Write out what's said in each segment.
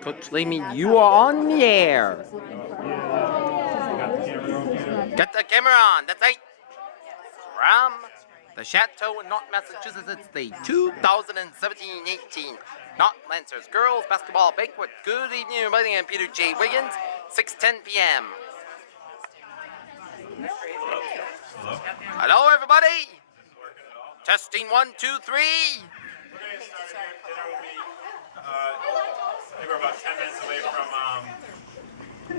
Coach Lehman, you are on the air. Got the camera on, that's right. From the Chateau in Norton, Massachusetts, it's the 2017-18 Norton Lancers Girls Basketball Banquet. Good evening, everybody. I'm Peter J. Wiggins, 6:10 p.m. Hello, everybody. Testing 1, 2, 3. We're going to get started here. Dinner will be, I think we're about 10 minutes away from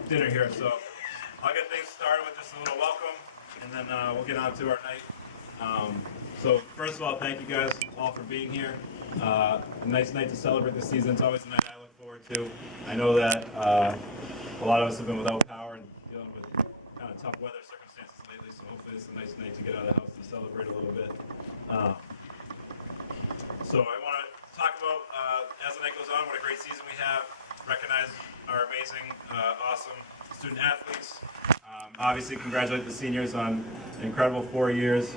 dinner here, so I'll get things started with just a little welcome, and then we'll get on to our night. So first of all, thank you guys all for being here. A nice night to celebrate the season. It's always a night I look forward to. I know that a lot of us have been without power and dealing with kind of tough weather circumstances lately, so hopefully it's a nice night to get out of the house and celebrate a little bit. So I want to talk about, as the night goes on, what a great season we have, recognize our amazing, awesome student athletes. Obviously, congratulate the seniors on an incredible 4 years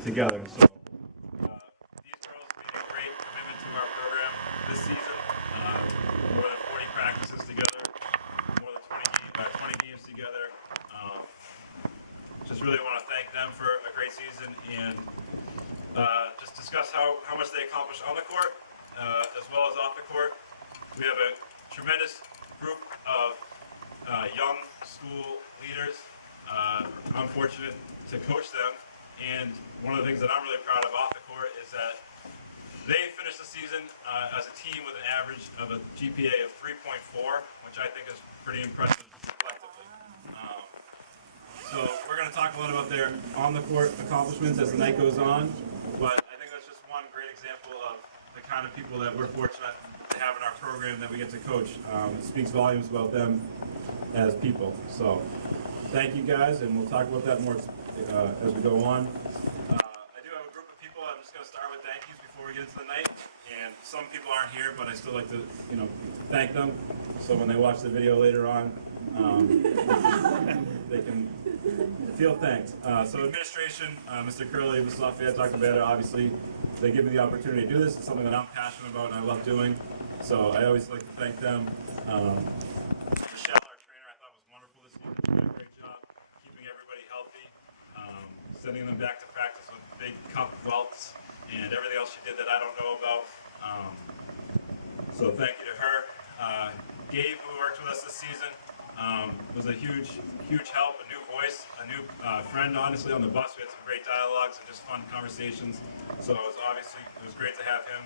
together. So these girls made a great commitment to our program this season. More than 40 practices together, more than 20 games together. Just really want to thank them for a great season and just discuss how much they accomplished on the court as well as off the court. We have a tremendous group of young school leaders. I'm fortunate to coach them, and one of the things that I'm really proud of off the court is that they finished the season as a team with an average of a GPA of 3.4, which I think is pretty impressive collectively. So we're going to talk a lot about their on-the-court accomplishments as the night goes on, but I think that's just one great example of the kind of people that we're fortunate to have in our program that we get to coach. It speaks volumes about them as people. So thank you guys, and we'll talk about that more as we go on. I do have a group of people. I'm just going to start with thank yous before we get into the night. And some people aren't here, but I still like to, thank them. So when they watch the video later on, they can feel thanked. So administration, Mr. Curley, Ms. Lafayette talked about it. Obviously, they give me the opportunity to do this. It's something that I'm passionate about and I love doing. So I always like to thank them. Michelle, our trainer, I thought was wonderful this week. She did a great job keeping everybody healthy, sending them back to practice with big cup welts and everything else she did that I don't know about. So thank you to her. Gabe, who worked with us this season, was a huge help, a new voice, a new friend, honestly, on the bus. We had some great dialogues and just fun conversations. So it was great to have him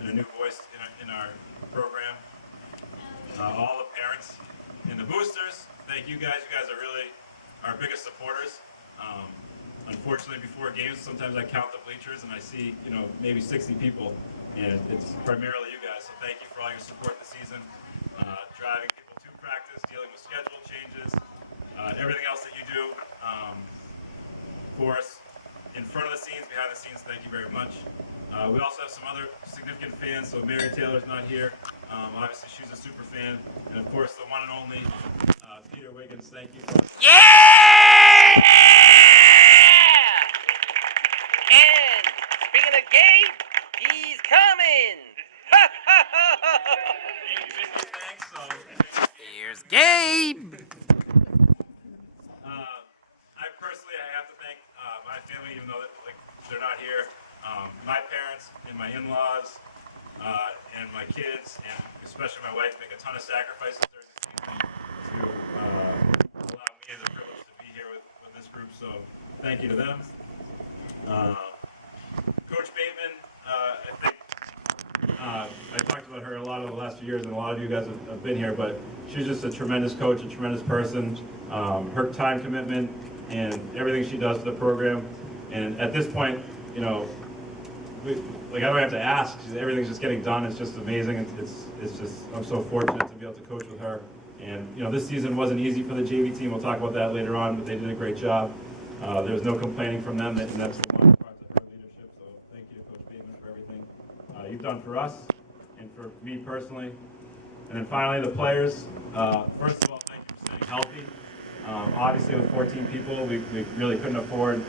and a new voice in our program. All the parents and the boosters, thank you guys. You guys are really our biggest supporters. Unfortunately, before games, sometimes I count the bleachers and I see, maybe 60 people, and it's primarily you guys. So thank you for all your support this season, driving people to practice, dealing with schedule changes, everything else that you do for us in front of the scenes, behind the scenes. Thank you very much. We also have some other significant fans. So Mary Taylor's not here. Obviously, she's a super fan, and of course, the one and only Peter Wiggins. Thank you. Yeah! And speaking of Gabe, he's coming. Thanks. So, Here's Gabe. I have to thank my family, even though they're not here. My parents and my in-laws and my kids, and especially my wife, make a ton of sacrifices during the season to allow me the privilege to be here with this group. So thank you to them. Coach Bateman, I think I talked about her a lot over the last few years, and a lot of you guys have been here, but she's just a tremendous coach, a tremendous person. Her time commitment and everything she does for the program, and at this point, I don't have to ask. Everything's just getting done. It's just amazing. It's just, I'm so fortunate to be able to coach with her. And this season wasn't easy for the JV team. We'll talk about that later on, but they did a great job. There was no complaining from them, and that's the one part of her leadership. So thank you, Coach Bateman, for everything you've done for us and for me personally. And then finally, the players. First of all, thank you for staying healthy. Obviously, with 14 people, we really couldn't afford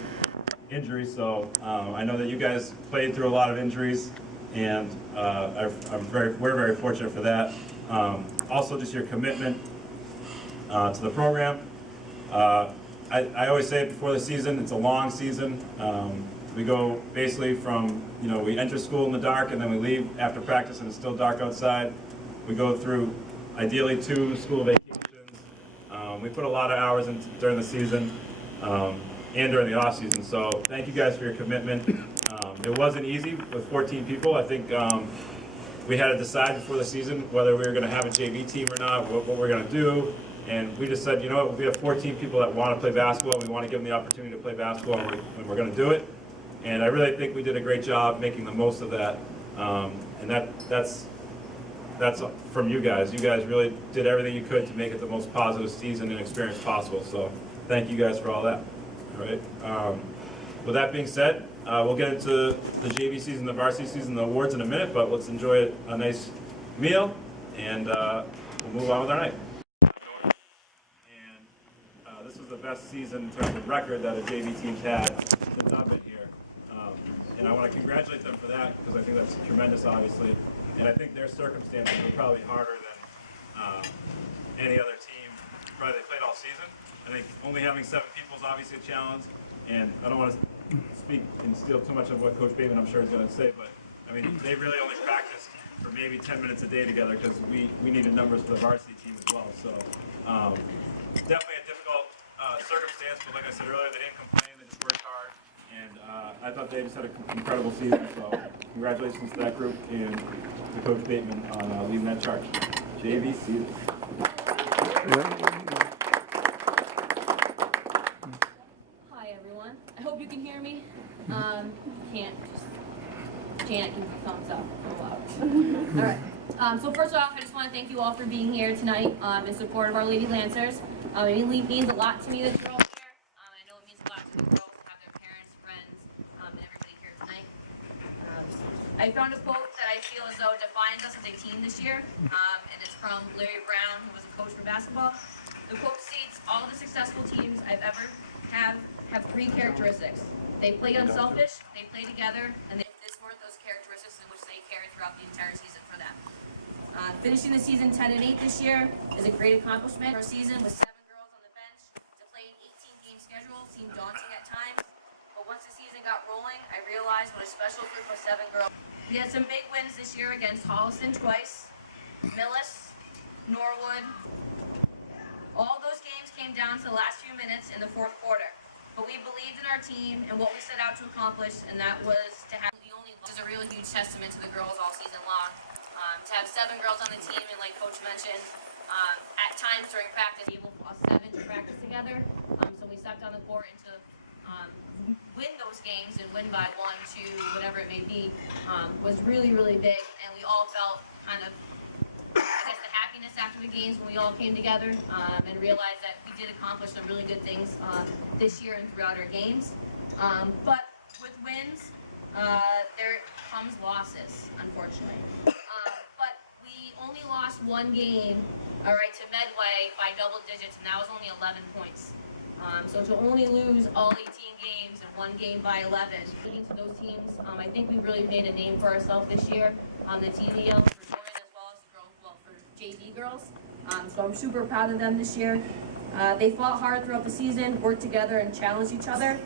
injuries, so I know that you guys played through a lot of injuries, and we're very fortunate for that. Also just your commitment to the program. I always say it before the season, it's a long season. We go basically from, we enter school in the dark and then we leave after practice and it's still dark outside. We go through ideally 2 school vacations. We put a lot of hours in during the season and during the off season. So thank you guys for your commitment. It wasn't easy with 14 people. I think we had to decide before the season whether we were going to have a JV team or not, what we're going to do. And we just said, you know what, we have 14 people that want to play basketball. We want to give them the opportunity to play basketball, and we're going to do it. And I really think we did a great job making the most of that. And that's from you guys. You guys really did everything you could to make it the most positive season and experience possible. So thank you guys for all that. All right. With that being said, we'll get into the JV season, the varsity season, the awards in a minute, but let's enjoy a nice meal, and we'll move on with our night. And this was the best season in terms of record that a JV team's had since I've been here. And I want to congratulate them for that, because I think that's tremendous, obviously. And I think their circumstances were probably harder than any other team probably they played all season. I think only having 7 people is obviously a challenge, and I don't want to speak and steal too much of what Coach Bateman I'm sure is going to say, but I mean, they really only practiced for maybe 10 minutes a day together because we needed numbers for the varsity team as well. So definitely a difficult circumstance, but like I said earlier, they didn't complain, they just worked hard, and I thought they just had an incredible season. So congratulations to that group and to Coach Bateman on leading that charge. JV season. I hope you can hear me. Can't, just Janet, give me a thumbs up. Oh, wow. All right. So first off, I just want to thank you all for being here tonight in support of our Lady Lancers. It means a lot to me that you're all here. I know it means a lot to the girls to have their parents, friends, and everybody here tonight. I found a quote that I feel as though defines us as a team this year, and it's from Larry Brown, who was a coach for basketball. The quote states, "All the successful teams I've ever have 3 characteristics. They play unselfish, they play together, and this worth those characteristics in which they carry throughout the entire season for them." Finishing the season 10-8 this year is a great accomplishment. Our season with 7 girls on the bench to play an 18-game schedule seemed daunting at times, but once the season got rolling, I realized what a special group of 7 girls. We had some big wins this year against Holliston twice, Millis, Norwood. All those games came down to the last few minutes in the 4th quarter. But we believed in our team and what we set out to accomplish, and that was to have the only, which is a really huge testament to the girls all season long. To have 7 girls on the team, and like Coach mentioned, at times during practice, able us 7 to practice together. So we stepped on the court and to win those games and win by 1, 2, whatever it may be, was really, really big, and we all felt kind of, I guess, the happiness after the games when we all came together and realized that we did accomplish some really good things this year and throughout our games. But with wins, there comes losses, unfortunately. But we only lost 1 game, all right, to Medway by double digits, and that was only 11 points. So to only lose all 18 games and 1 game by 11, leading to those teams, I think we really made a name for ourselves this year. The TVL for women as well as the girls, well, for JV girls. So I'm super proud of them this year. They fought hard throughout the season, worked together, and challenged each other.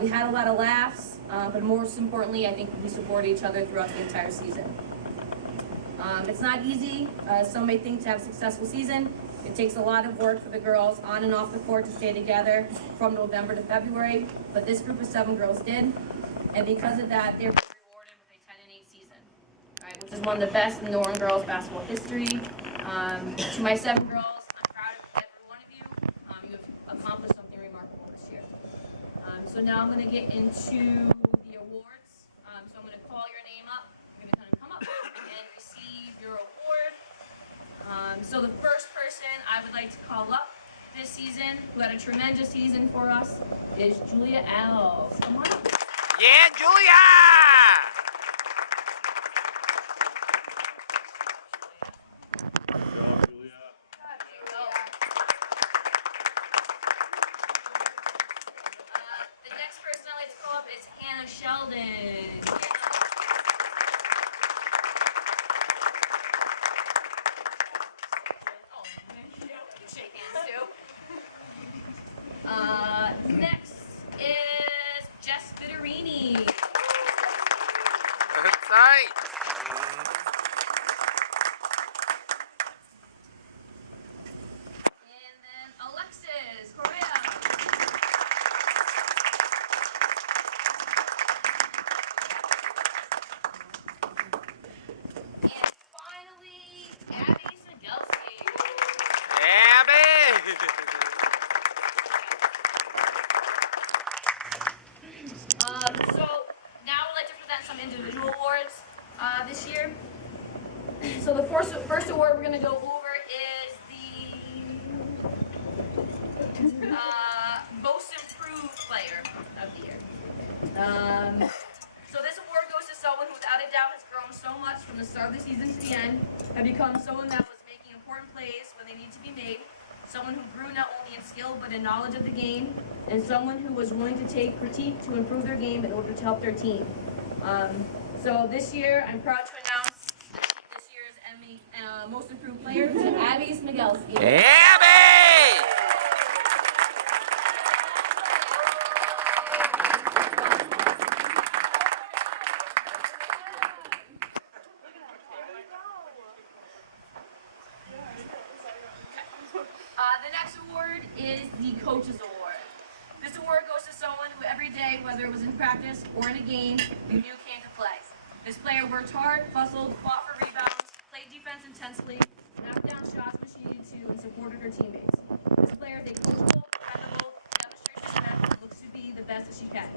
We had a lot of laughs, but most importantly, I think we supported each other throughout the entire season. It's not easy, some may think, to have a successful season. It takes a lot of work for the girls on and off the court to stay together from November to February, but this group of 7 girls did, and because of that, they're rewarded with a 10-8 season, right, which is one of the best in Norton girls basketball history. To my 7 girls, I'm proud of every one of you. You have accomplished something remarkable this year. So now I'm going to get into the awards. So I'm going to call your name up. You're going to come up and receive your award. So the first person I would like to call up this season, who had a tremendous season for us, is Julia Alves. Come on up. Yeah, Julia! The next person I'd like to call up is Hannah Sheldon. Next is Jess Vittorini. That's right. And then Alexis Correa. And finally, Abby Smigelski. Abby! So now I'd like to present some individual awards this year. So the first award we're going to go over is the Most Improved Player of the Year. So this award goes to someone who without a doubt has grown so much from the start of the season to the end, and become someone that was making important plays when they need to be made, someone who grew not only in skill but in knowledge of the game, and someone who was willing to take critique to improve their game in order to help their team. So this year, I'm proud to announce this year's Most Improved Player to Abby Smigelski. Abby! The next award is the Coach's Award. This award goes to someone who every day, whether it was in practice or in a game, you knew came to play. This player worked hard, hustled, fought for rebounds, played defense intensely, knocked down shots when she needed to, and supported her teammates. This player is a coachable, dependable, demonstrates respect, and looks to be the best that she can.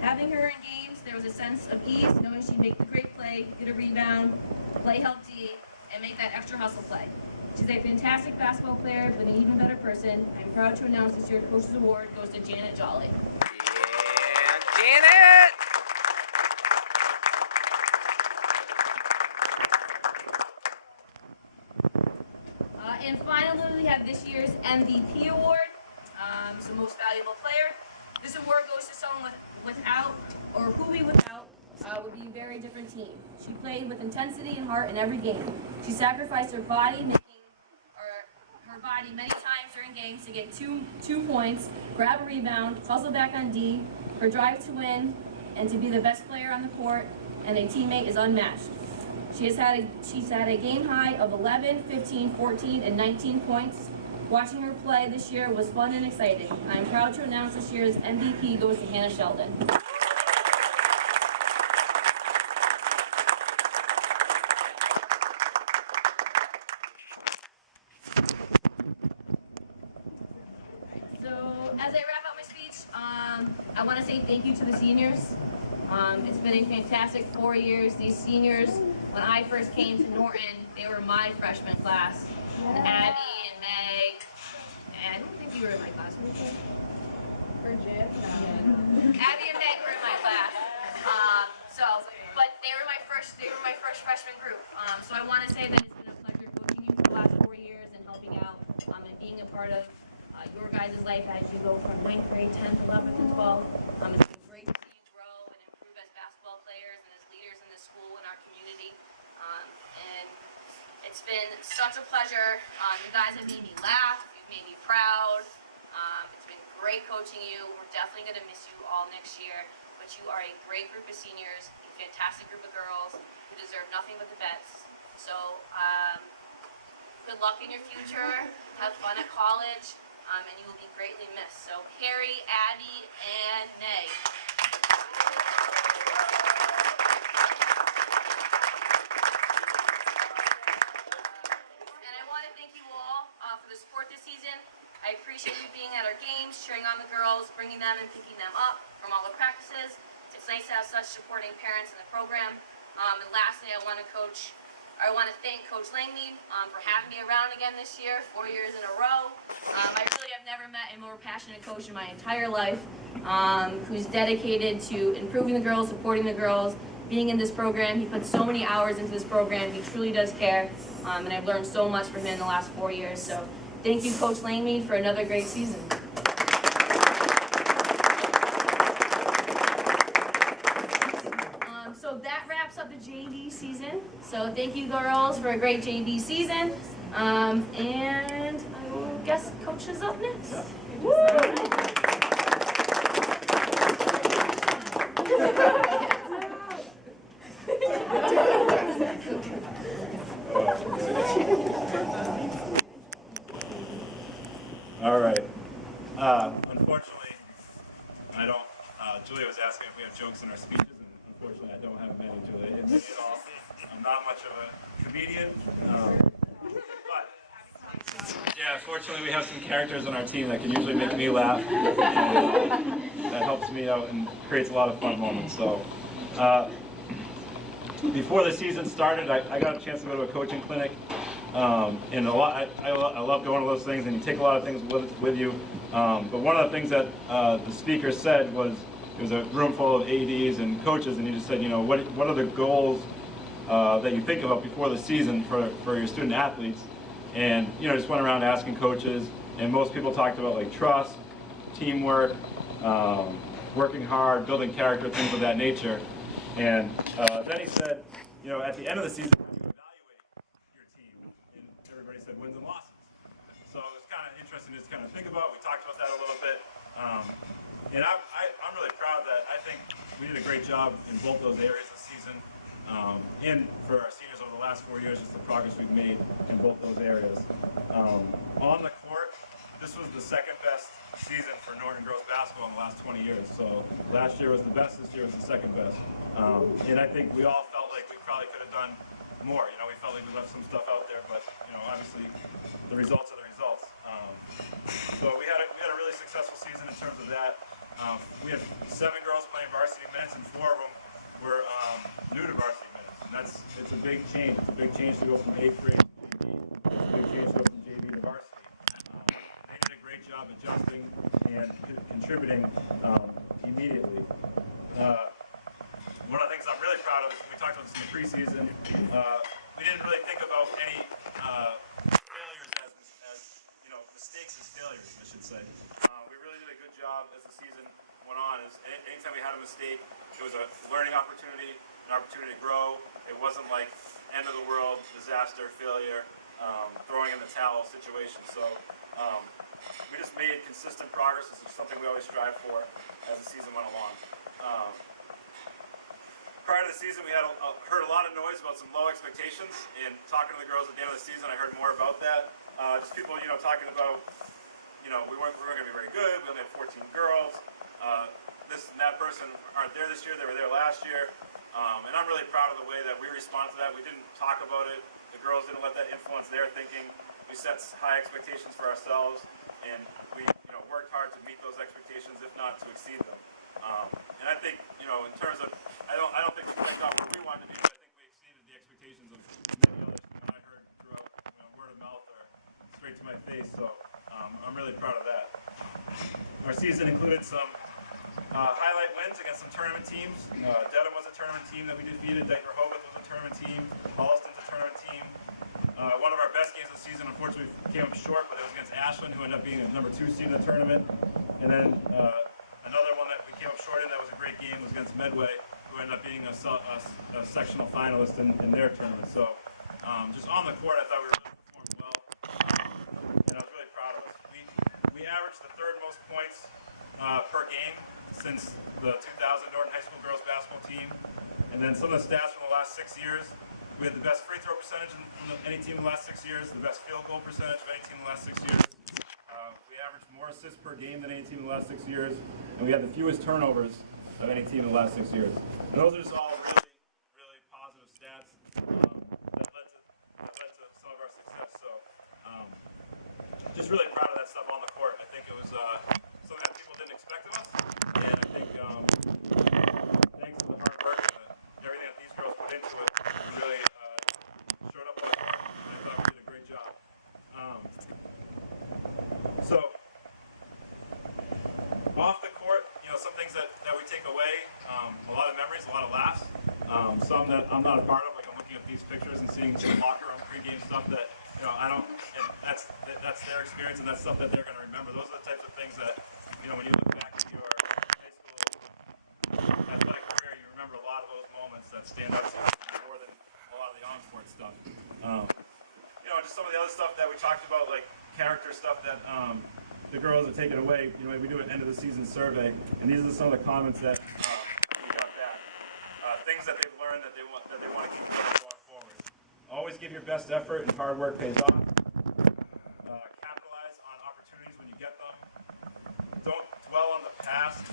Having her in games, there was a sense of ease, knowing she'd make the great play, get a rebound, play help D, and make that extra hustle play. She's a fantastic basketball player, but an even better person. I'm proud to announce this year's Coach's Award goes to Janet Jolly. Yeah, Janet! And finally, we have this year's MVP Award, so Most Valuable Player. This award goes to someone without, or who we without, would be a very different team. She played with intensity and heart in every game. She sacrificed her body, her body many times during games to get two points, grab a rebound, hustle back on D, her drive to win, and to be the best player on the court, and a teammate is unmatched. She's had a game high of 11, 15, 14, and 19 points. Watching her play this year was fun and exciting. I am proud to announce this year's MVP goes to Hannah Sheldon. As I wrap up my speech, I want to say thank you to the seniors. It's been a fantastic 4 years. These seniors, when I first came to Norton, they were my freshman class. And Abby and Meg, and I don't think you were in my class. Were you? For Jim? No. Yeah. Abby and Meg were in my class. But they were my first freshman group. So I want to say that it's been a pleasure coaching you for the last 4 years and helping out and being a part of your guys' life as you go from 9th grade, 10th, 11th, and 12th. It's been great to see you grow and improve as basketball players and as leaders in the school and our community. And it's been such a pleasure. You guys have made me laugh. You've made me proud. It's been great coaching you. We're definitely going to miss you all next year. But you are a great group of seniors, a fantastic group of girls who deserve nothing but the best. So good luck in your future. Have fun at college. And you will be greatly missed. So, Harry, Abby, and Meg. And I want to thank you all for the support this season. I appreciate you being at our games, cheering on the girls, bringing them and picking them up from all the practices. It's nice to have such supporting parents in the program. And lastly, I want to thank Coach Langmead for having me around again this year, 4 years in a row. I really have never met a more passionate coach in my entire life, who's dedicated to improving the girls, supporting the girls, being in this program. He puts so many hours into this program. He truly does care, and I've learned so much from him in the last 4 years. So thank you, Coach Langmead, for another great season. So that wraps up the JV season. So thank you, girls, for a great JV season. And I will guess Coach is up next. Woo! unfortunately, I don't. Julia was asking if we have jokes in our speeches, and unfortunately, I don't have many, Julia. It's all. I'm not much of a comedian, but yeah, fortunately, we have some characters on our team that can usually make me laugh, and that helps me out and creates a lot of fun moments. So. Before the season started, I got a chance to go to a coaching clinic, and I love going to those things, and you take a lot of things with you. But one of the things that the speaker said was, it was a room full of ADs and coaches, and he just said, you know, what are the goals that you think about before the season for your student athletes? And you know, just went around asking coaches, and most people talked about like trust, teamwork, working hard, building character, things of that nature. And then he said, you know, at the end of the season, you evaluate your team. And everybody said wins and losses. So it was kind of interesting to just kind of think about. We talked about that a little bit. And I'm really proud that I think we did a great job in both those areas this season. And for our seniors over the last 4 years, just the progress we've made in both those areas. On the court, this was the second best season for Norton girls basketball in the last 20 years. So last year was the best, this year was the second best. And I think we all felt like we probably could have done more. You know, we felt like we left some stuff out there, but you know, obviously the results are the results. So we had a really successful season in terms of that. We had 7 girls playing varsity minutes, and 4 of them were new to varsity minutes. And it's a big change. It's a big change to go from 8th grade to JV. It's a big change to go from JV to varsity. They did a great job adjusting and contributing immediately. One of the things I'm really proud of is we talked about this in the preseason. We didn't really think about any failures as you know, mistakes as failures, I should say. We really did a good job as the season went on. Anytime we had a mistake, it was a learning opportunity, an opportunity to grow. It wasn't like end of the world, disaster, failure, throwing in the towel situation. So we just made consistent progress. This is something we always strive for as the season went along. Prior to the season, we had heard a lot of noise about some low expectations. And talking to the girls at the end of the season, I heard more about that. Just people, you know, talking about, you know, we weren't going to be very good. We only had 14 girls. This and that person aren't there this year. They were there last year. And I'm really proud of the way that we responded to that. We didn't talk about it. The girls didn't let that influence their thinking. We set high expectations for ourselves, and we, you know, worked hard to meet those expectations, if not to exceed them. And I think, you know, in terms of, I don't think we quite got where we wanted to be, but I think we exceeded the expectations of many others that I heard throughout, you know, word of mouth or straight to my face. So I'm really proud of that. Our season included some highlight wins against some tournament teams. Dedham was a tournament team that we defeated. Dayton Rehoboth was a tournament team. Holliston's a tournament team. One of our best games of the season, unfortunately, came up short, but it was against Ashland, who ended up being a number 2 seed in the tournament. And then another one that we came up short in that was a great game was against Medway, who ended up being a sectional finalist in their tournament. So just on the court, I thought we really performed well, and I was really proud of us. We averaged the 3rd most points per game since the 2000 Norton High School girls basketball team. And then some of the stats from the last 6 years. We had the best free throw percentage from any team in the last 6 years, the best field goal percentage of any team in the last 6 years. We averaged more assists per game than any team in the last 6 years, and we had the fewest turnovers of any team in the last 6 years. And those are just all really, really positive stats that led to some of our success. So just really proud of that stuff on the court. I think it was something that people didn't expect of us, and I think thanks to the hard work and everything that these girls put into it, we really showed up on the court, and I thought we did a great job. So off the court, you know, some things that we take away, a lot of memories, a lot of laughs, some that I'm not a part of, like I'm looking at these pictures and seeing some locker room pregame stuff that, you know, I don't, and that's their experience, and that's stuff that they're going to remember. Those are the types of things that, you know, when you look back at your high school athletic career, you remember a lot of those moments that stand out to you more than a lot of the on-court stuff. You know, just some of the other stuff that we talked about, like character stuff that the girls have taken away. You know, we do an end of the season survey, and these are some of the comments that we got back. Things that they've learned that they want to keep doing going forward. Always give your best effort, and hard work pays off. Capitalize on opportunities when you get them. Don't dwell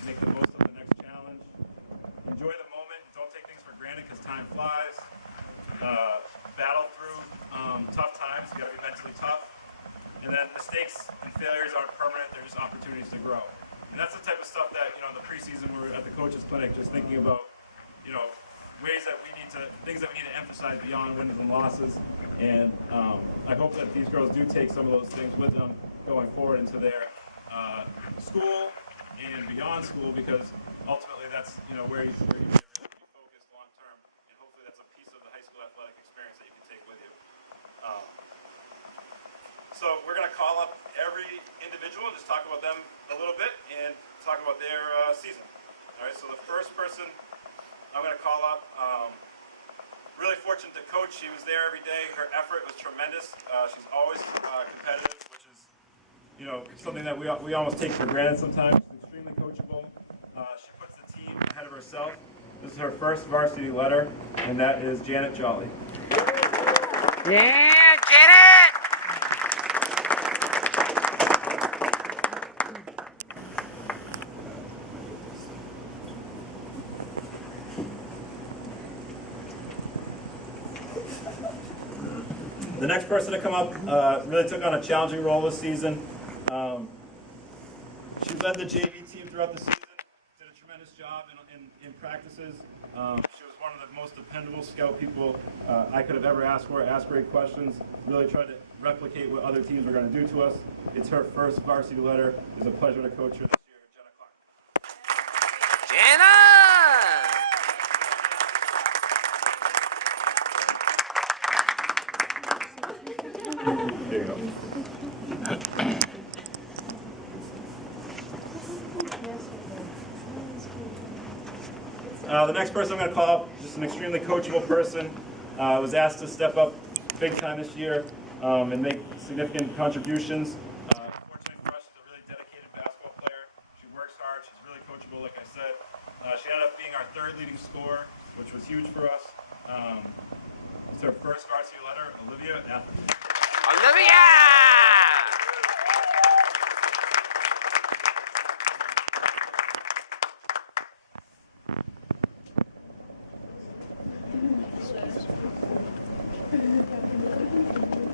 make the most of the next challenge. Enjoy the moment. Don't take things for granted because time flies. Battle through tough times. You got to be mentally tough. And then mistakes and failures aren't permanent. They're just opportunities to grow. And that's the type of stuff that, in the preseason we're at the coaches clinic just thinking about, ways that things that we need to emphasize beyond wins and losses. And I hope that these girls do take some of those things with them going forward into their school and beyond school, because ultimately that's, where you need to really be focused long term. And hopefully that's a piece of the high school athletic experience that you can take with you. So we're going to call up every individual and just talk about them a little bit and talk about their season. All right, so the first person I'm going to call up, really fortunate to coach. She was there every day. Her effort was tremendous. She's always competitive, which is, something that we almost take for granted sometimes. She's extremely coachable. She puts the team ahead of herself. This is her first varsity letter, and that is Janet Jolly. Yeah, Janet! The next person to come up really took on a challenging role this season. She led the JV team throughout the season, did a tremendous job in practices. She was one of the most dependable scout people I could have ever asked for, asked great questions, really tried to replicate what other teams were going to do to us. It's her first varsity letter. It's a pleasure to coach her this year, Jenna Clark. Jenna! There you go. The next person I'm going to call up, just an extremely coachable person, was asked to step up big time this year and make significant contributions. Fortunately for us, she's a really dedicated basketball player. She works hard. She's really coachable, like I said. She ended up being our third leading scorer, which was huge for us. It's her first varsity letter, Olivia Atherton. Olivia!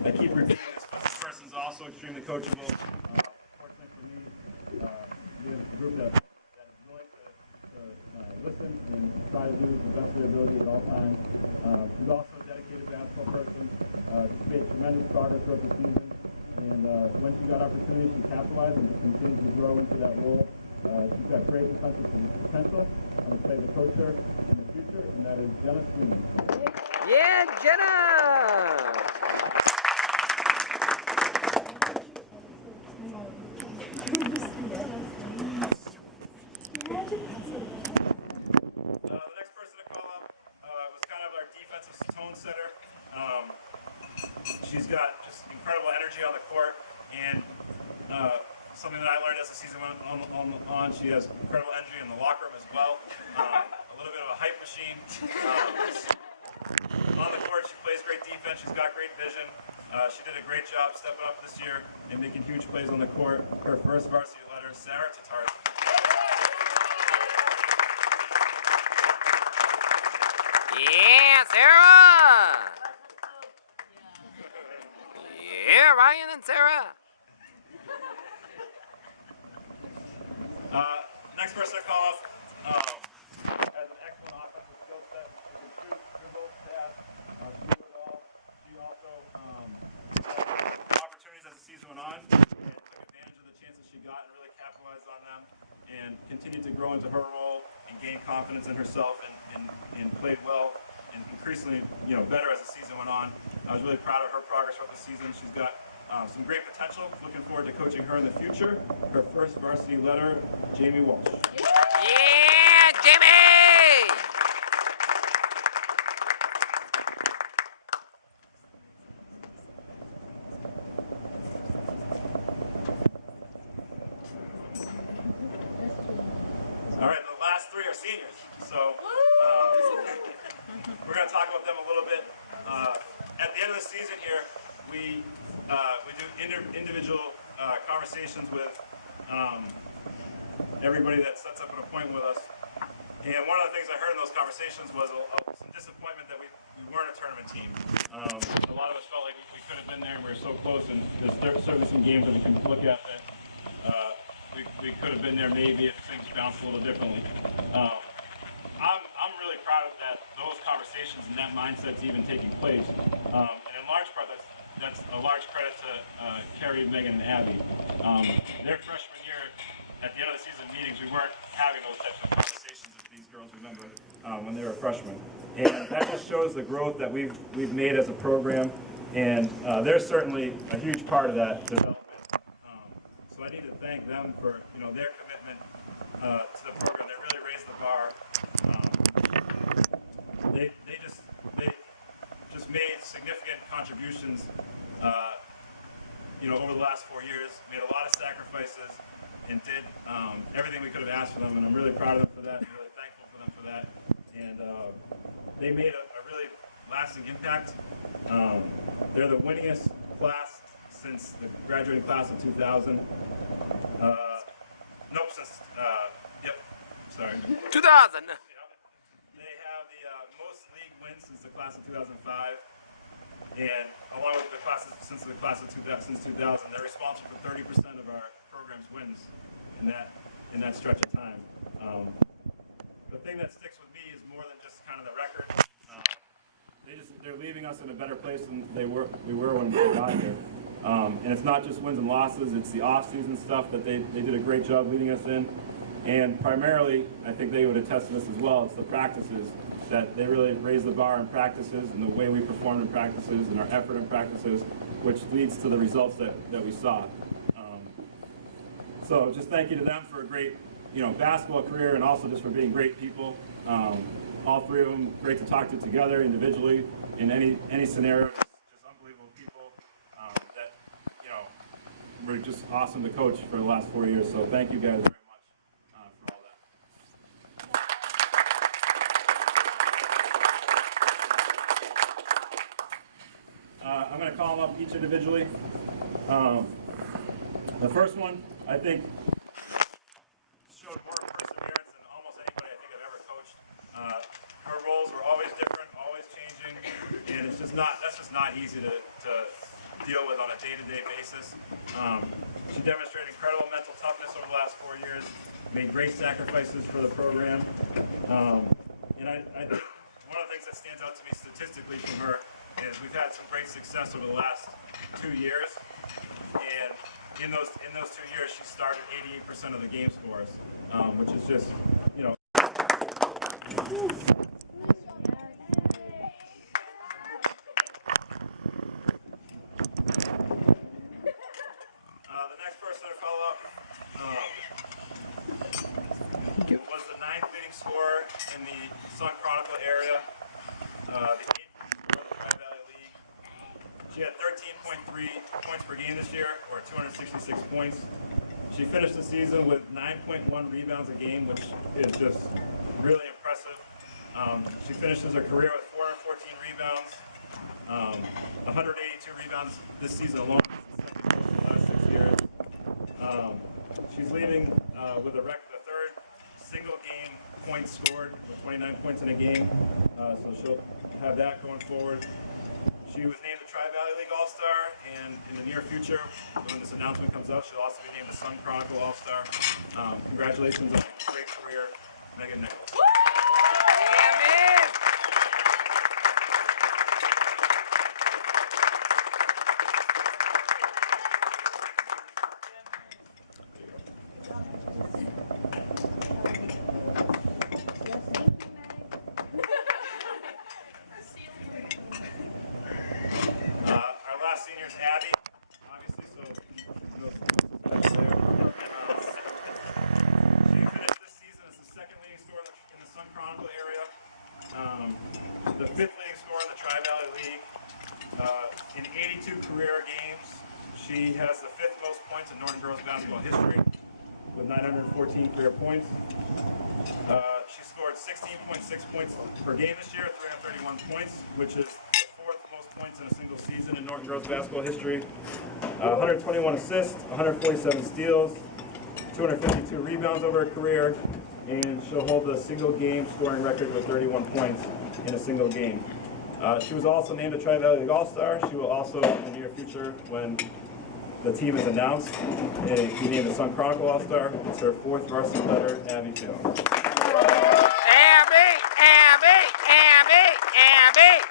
I keep repeating this person's also extremely coachable. Fortunately for me, we have a group that is willing to listen and try to do the best of their ability at all times. She's also a dedicated basketball person. She's made tremendous progress throughout the season, and when she got opportunities, she capitalized and just continued to grow into that role. She's got great potential. I'm excited to coach her in the future, and that is Jenna Sweeney. Yeah, Jenna! The next person to call up was kind of our defensive tone setter. She's got just incredible energy on the court, and something that I learned as the season went on, she has incredible energy in the locker room as well. A little bit of a hype machine. On the court, she plays great defense. She's got great vision. She did a great job stepping up this year and making huge plays on the court. Her first varsity letter, Sarah Tatarski. Yeah, Sarah! Yeah, Ryan and Sarah. Next person I call up has an excellent offensive skill set. She can shoot, dribble, pass, she do it all. She also had opportunities as the season went on and took advantage of the chances she got and really capitalized on them and continued to grow into her role and gain confidence in herself and played well and increasingly better as the season went on. I was really proud of her progress throughout the season. She's got some great potential. Looking forward to coaching her in the future. Her first varsity letter, Jamie Walsh. Yeah, Jamie! All right, the last three are seniors. So we're going to talk about them a little bit. At the end of the season here, we do individual conversations with everybody that sets up an appointment with us. And one of the things I heard in those conversations was some disappointment that we weren't a tournament team. A lot of us felt like we could have been there, and we were so close, and there's certainly some games that we can look at that we could have been there maybe if things bounced a little differently. I'm really proud of that, those conversations and that mindset's even taking place. And in large part, that's a large credit to Carrie, Megan, and Abby. Their freshman year, at the end of the season meetings, we weren't having those types of conversations that these girls remember when they were freshmen. And that just shows the growth that we've made as a program, and they're certainly a huge part of that development. So I need to thank them for their commitment to the program. They really raised the bar. They just made significant contributions over the last 4 years, made a lot of sacrifices, and did everything we could have asked for them, and I'm really proud of them for that, and really thankful for them for that. And they made a really lasting impact. They're the winningest class since the graduating class of 2000. Nope, sorry. 2000! They have the most league wins since the class of 2005, and along with the classes since 2000, they're responsible for 30% of our program's wins in that stretch of time. The thing that sticks with me is more than just kind of the record. They're leaving us in a better place than we were when we got here. And it's not just wins and losses, it's the off-season stuff that they did a great job leading us in. And primarily, I think they would attest to this as well, it's the practices, that they really raised the bar in practices and the way we performed in practices and our effort in practices, which leads to the results that we saw. So just thank you to them for a great basketball career, and also just for being great people. All three of them great to talk to together, individually, in any scenario. Just unbelievable people that were just awesome to coach for the last 4 years. So thank you guys very much for all that. I'm going to call them up each individually. The first one, I think, showed more perseverance than almost anybody I think I've ever coached. Her roles were always different, always changing, and that's just not easy to deal with on a day-to-day basis. She demonstrated incredible mental toughness over the last 4 years, made great sacrifices for the program, and I think one of the things that stands out to me statistically from her is we've had some great success over the last 2 years, and in those 2 years, she started 88% of the games for us, which is just, the next person to follow up was the 9th leading scorer in the Sun Chronicle area, the 8th Tri-Valley League. She had 13.3 points per game this year, or 266 points. She finished the season with 9.1 rebounds a game, which is just really impressive. She finishes her career with 414 rebounds, 182 rebounds this season alone, the last 6 years. She's leading with a record, the third single game points scored, with 29 points in a game, so she'll have that going forward. She was named the Tri-Valley League All-Star, and in the near future, when this announcement comes out, she'll also be named the Sun Chronicle All-Star. Congratulations on a great career, Megan Nichols. Seniors Abby, obviously, so she finished this season as the 2nd leading scorer in the Sun Chronicle area, the 5th leading scorer in the Tri-Valley League. In 82 career games, she has the 5th most points in Norton girls basketball history, with 914 career points. She scored 16.6 points per game this year, 331 points, which is the 4th most points in a single season in Norton girls basketball history. 121 assists, 147 steals, 252 rebounds over her career, and she'll hold the single game scoring record with 31 points in a single game. She was also named a Tri-Valley League All-Star. She will also, in the near future, when the team is announced, be named a Sun Chronicle All-Star. It's her 4th varsity letter, Abby Field. Abby, Abby, Abby, Abby.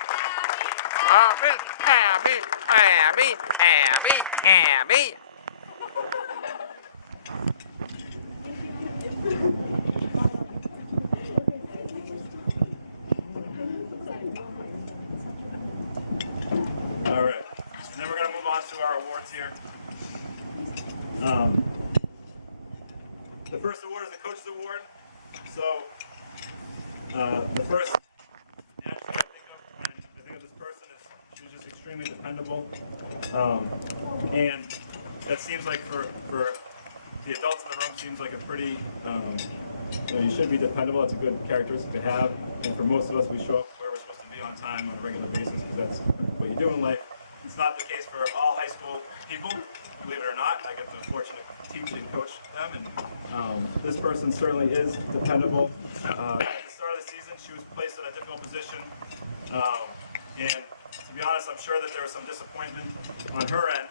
Abby, Abby, Abby, Abby, Abby. All right. Then we're going to move on to our awards here. The first award is the Coach's Award. So, the first attribute I think of when I think of this person is she's just extremely dependable. And that seems like for the adults in the room seems like a pretty, you should be dependable. It's a good characteristic to have. And for most of us, we show up where we're supposed to be on time on a regular basis because that's what you do in life. It's not the case for all high school people, believe it or not. I get the fortune to teach and coach them, and this person certainly is dependable. At the start of the season, she was placed in a difficult position, and to be honest, I'm sure that there was some disappointment on her end,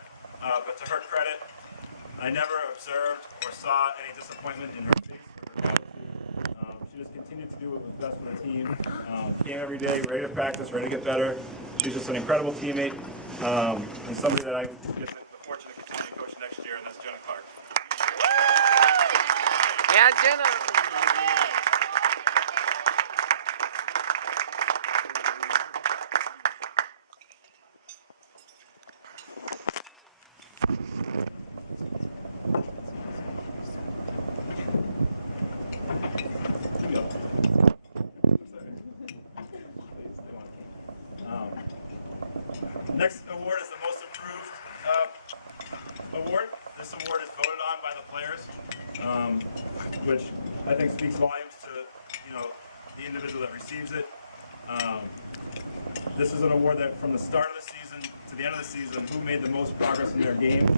but to her credit, I never observed or saw any disappointment in her face or her attitude. She just continued to do what was best for the team, came every day, ready to practice, ready to get better. She's just an incredible teammate. And somebody that I get the fortune to continue to coach next year, and that's Jenna Clark. Yeah, Jenna. Next award is the most improved award. This award is voted on by the players, which I think speaks volumes to the individual that receives it. This is an award that from the start of the season to the end of the season, who made the most progress in their game.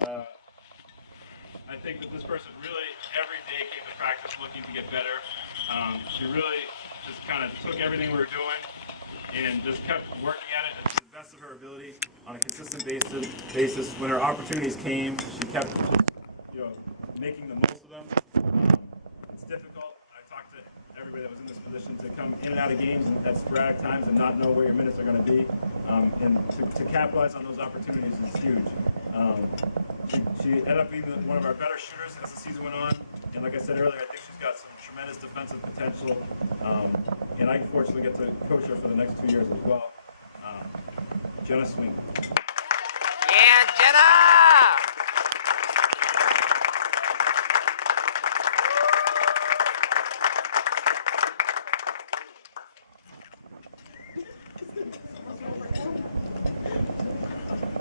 I think that this person really every day came to practice looking to get better. She really just kind of took everything we were doing and just kept working at it to the best of her ability on a consistent basis. When her opportunities came, she kept making the most of them. It's difficult. I talked to everybody that was in this position to come in and out of games at sporadic times and not know where your minutes are going to be. And to capitalize on those opportunities is huge. She ended up being one of our better shooters as the season went on. And like I said earlier, I think she's got some tremendous defensive potential. And I fortunately get to coach her for the next 2 years as well. Jenna Swing. Yeah, Jenna.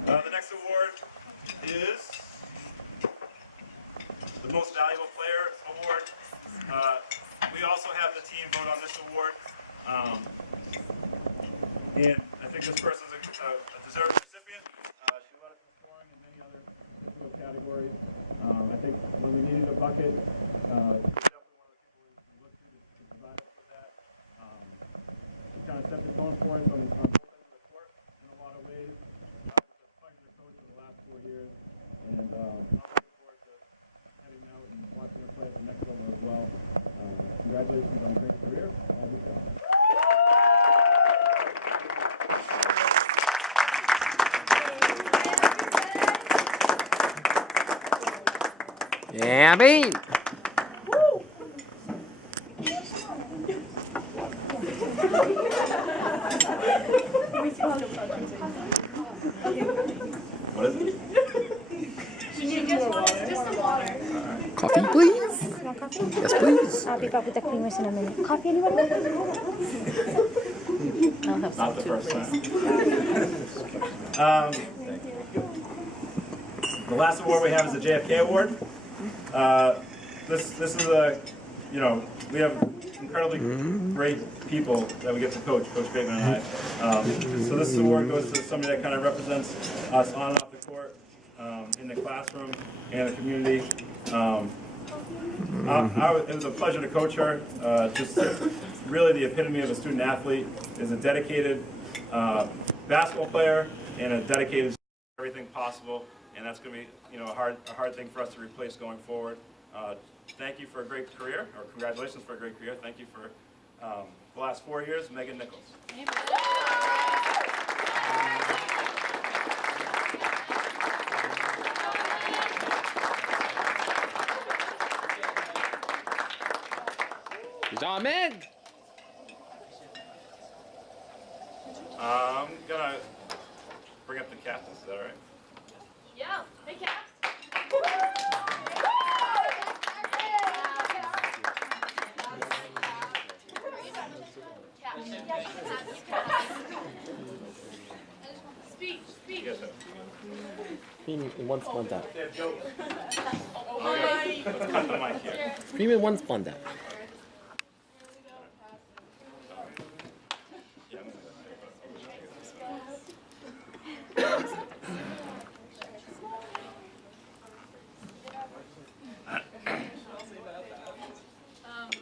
The next award is the Most Valuable Player Award. We also have the team vote on this award. And I think this person's a deserving recipient. She led us in scoring in many other difficult categories. I think when we needed a bucket, she's definitely one of the people we looked to provide us with that. She kind of set the tone for us on both ends of the court in a lot of ways. It's a pleasure to coach for the last 4 years, and I'm looking forward to heading out and watching her play at the next level as well. Congratulations on a great career. Yeah, Bean. What is it? Just the water. Coffee, please. Want coffee? Yes, please. I'll be back with the creamers in a minute. Coffee, anyone? I'll have some Not the too, first please. time. The last award we have is the JFK Award. This is a, we have incredibly great people that we get to coach, Coach Bateman and I. So this award goes to somebody that kind of represents us on and off the court, in the classroom and the community. It was a pleasure to coach her. Just really the epitome of a student athlete, is a dedicated basketball player and a dedicated everything possible, and that's going to be a hard thing for us to replace going forward. Thank you for a great career, or congratulations for a great career. Thank you for the last 4 years, Megan Nichols. Good job, Meg. I'm gonna bring up the captains. Is that all right? Yeah. Hey, Caps. Speech. You guys have. Premium one Splenda. Let's cut the mic here. Premium one Splenda.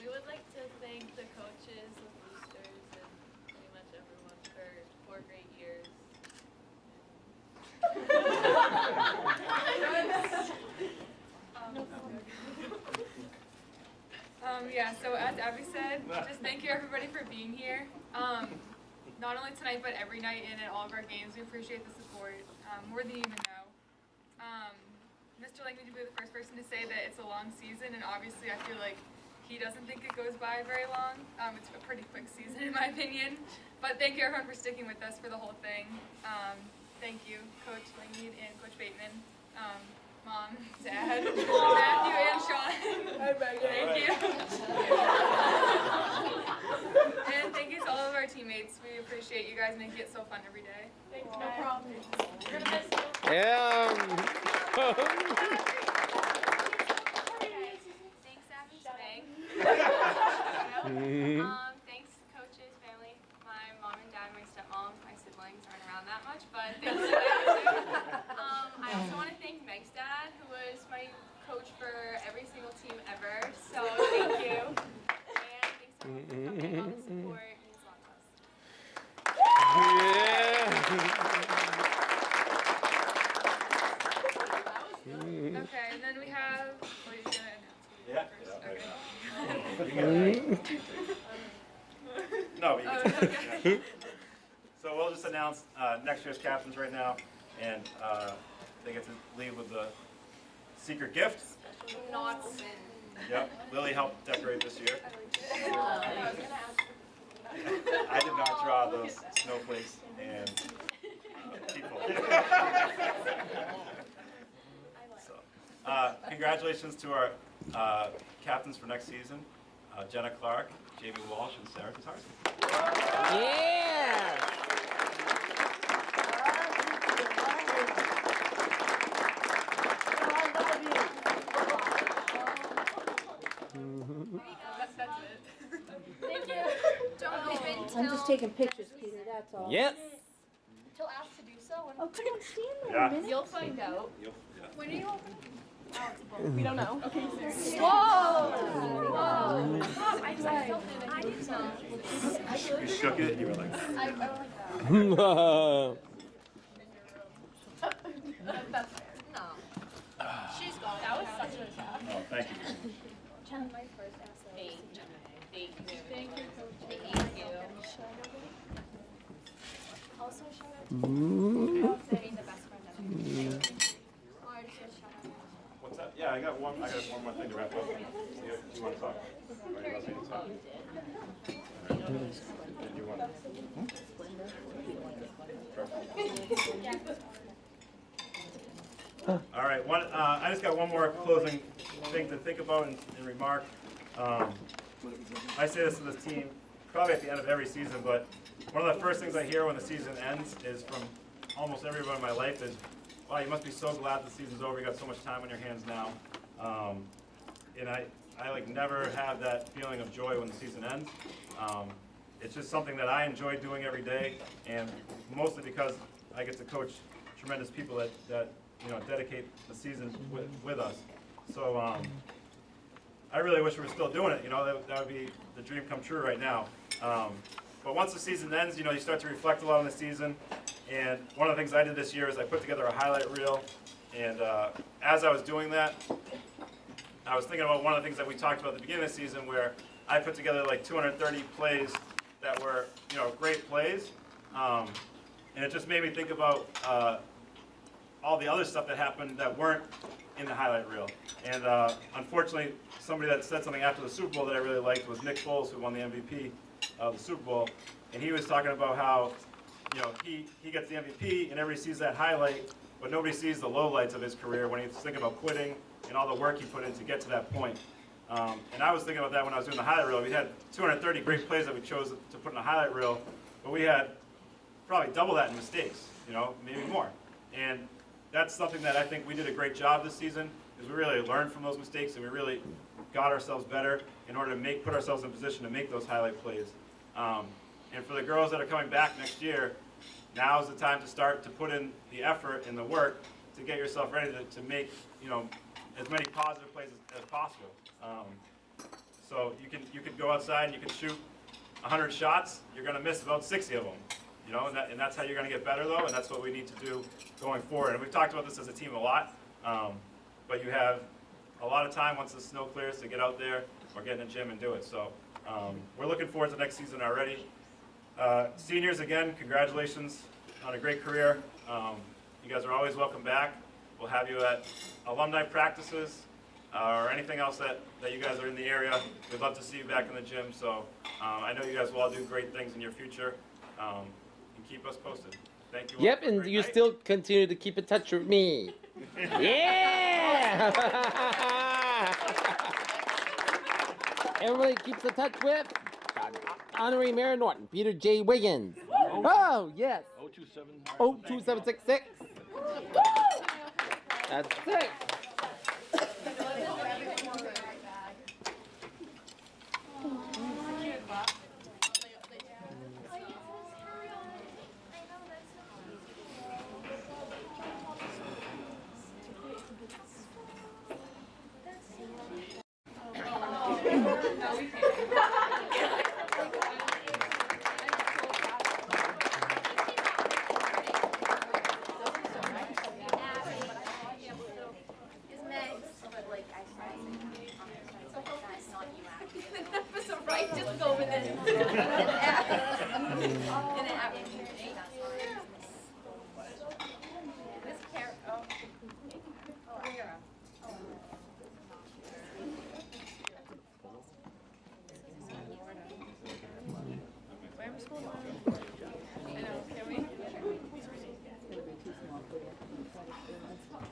We would like to thank the coaches, the boosters, and pretty much everyone for 4 great years. Yeah, so as Abby said, just thank you everybody for being here. Not only tonight, but every night and at all of our games. We appreciate the support more than you even know. Mr. Lang would be the first person to say that it's a long season, and obviously I feel like he doesn't think it goes by very long. It's a pretty quick season in my opinion. But thank you everyone for sticking with us for the whole thing. Thank you, Coach Langmead and Coach Bateman, Mom, Dad, Matthew, and Sean. Thank you. And thank you to all of our teammates. We appreciate you guys making it so fun every day. Thanks, no problem. We're gonna miss you. Yeah. Thanks, Abby. Meg. Thanks, coaches, family, my mom and dad, my stepmom, my siblings aren't around that much, but thanks to them too. I also want to thank Meg's dad, who was my coach for every single team ever. So thank you. And thanks to everyone for all the support. It means a lot to us. Okay, and then we have. What are you gonna announce? Yeah. First? Okay. No, but you Oh, can. okay. So we'll just announce next year's captains right now, and they get to leave with the secret gift. Not open. Yep, Lily helped decorate this year. I did not draw those snowflakes and people. So, congratulations to our captains for next season, Jenna Clark, Jamie Walsh, and Sarah Tatarski. Yeah. That's it. Thank you. Don't open till. I'm just taking pictures, Peter, that's all. Yes. Till asked to do so. Oh, come on, stand there Yeah. a minute. You'll find out. Yeah. When are you opening? We don't know. Okay. Whoa! Whoa. I felt it. I didn't know. You shook it, you were like, I went like that. That's fair. No. She's gone. That was such a shock. oh, thank you. My first Thank you. Thank you. Thank you, Coach. Thank you. Also, shout out to being the best friend ever. Or just shout out. What's that? Yeah, I got one more thing to wrap up. You want to talk? Or you want me to talk? Did you want? Perfect. All right. I just got one more closing thing to think about and remark. I say this to this team probably at the end of every season, but one of the first things I hear when the season ends is from almost everyone in my life is, "Wow, you must be so glad the season's over. You got so much time on your hands now." And I like never have that feeling of joy when the season ends. It's just something that I enjoy doing every day, and mostly because I get to coach tremendous people that dedicate the season with us. So I really wish we were still doing it. You know, that would be the dream come true right now. But once the season ends, you know, you start to reflect a lot on the season. And one of the things I did this year is I put together a highlight reel. And as I was doing that, I was thinking about one of the things that we talked about at the beginning of the season, where I put together like 230 plays that were, you know, great plays. And it just made me think about all the other stuff that happened that weren't in the highlight reel. And unfortunately, somebody that said something after the Super Bowl that I really liked was Nick Foles, who won the MVP of the Super Bowl. And he was talking about how, you know, he gets the MVP and everybody sees that highlight, but nobody sees the lowlights of his career when he's thinking about quitting and all the work he put in to get to that point. And I was thinking about that when I was doing the highlight reel. We had 230 great plays that we chose to put in a highlight reel, but we had probably double that in mistakes, you know, maybe more. And that's something that I think we did a great job this season, is we really learned from those mistakes and we really got ourselves better in order to put ourselves in a position to make those highlight plays. And for the girls that are coming back next year, now is the time to start to put in the effort and the work to get yourself ready to make, you know, as many positive plays as possible. So you can go outside and you can shoot 100 shots, you're going to miss about 60 of them. You know, and that's how you're going to get better, though, and that's what we need to do going forward. And we've talked about this as a team a lot, but you have a lot of time once the snow clears to get out there or get in the gym and do it. So we're looking forward to next season already. Seniors, again, congratulations on a great career. You guys are always welcome back. We'll have you at alumni practices or anything else that you guys are in the area. We'd love to see you back in the gym. So I know you guys will all do great things in your future. And keep us posted. Thank you all. Yep, and you still continue to keep in touch with me. Yeah! Everybody keeps in touch with Honorary Mayor Norton, Peter J. Wiggins. Oh, yes. 02766. That's it.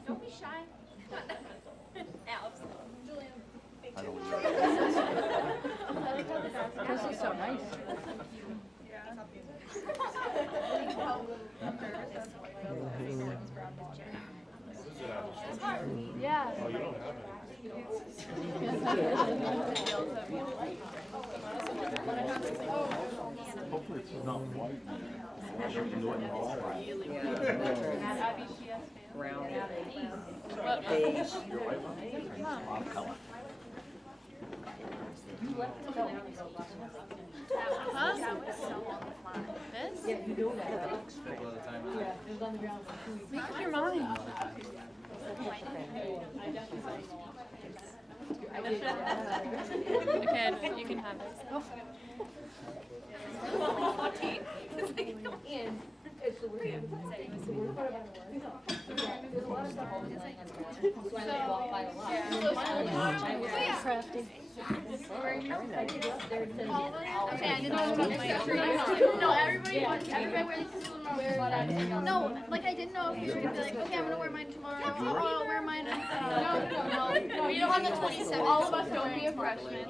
Don't be shy. Alex. Julian. This is so nice. Yeah. Oh, you don't have Hopefully it's not white. Brown. Beige. Huh? This? Yeah, you know that. Yeah, it was on the ground for 2 weeks. Make up your mind. Okay, you can have it. It's the word. It's the word. There's a lot of stuff over there. So I walk by a lot. Crafting. Okay, I didn't know about my No, everybody wears these little No, like I didn't know if you should be like, okay, I'm gonna wear mine tomorrow. Oh, I'll wear mine. No. We don't have the 27th. All of us don't be a freshman.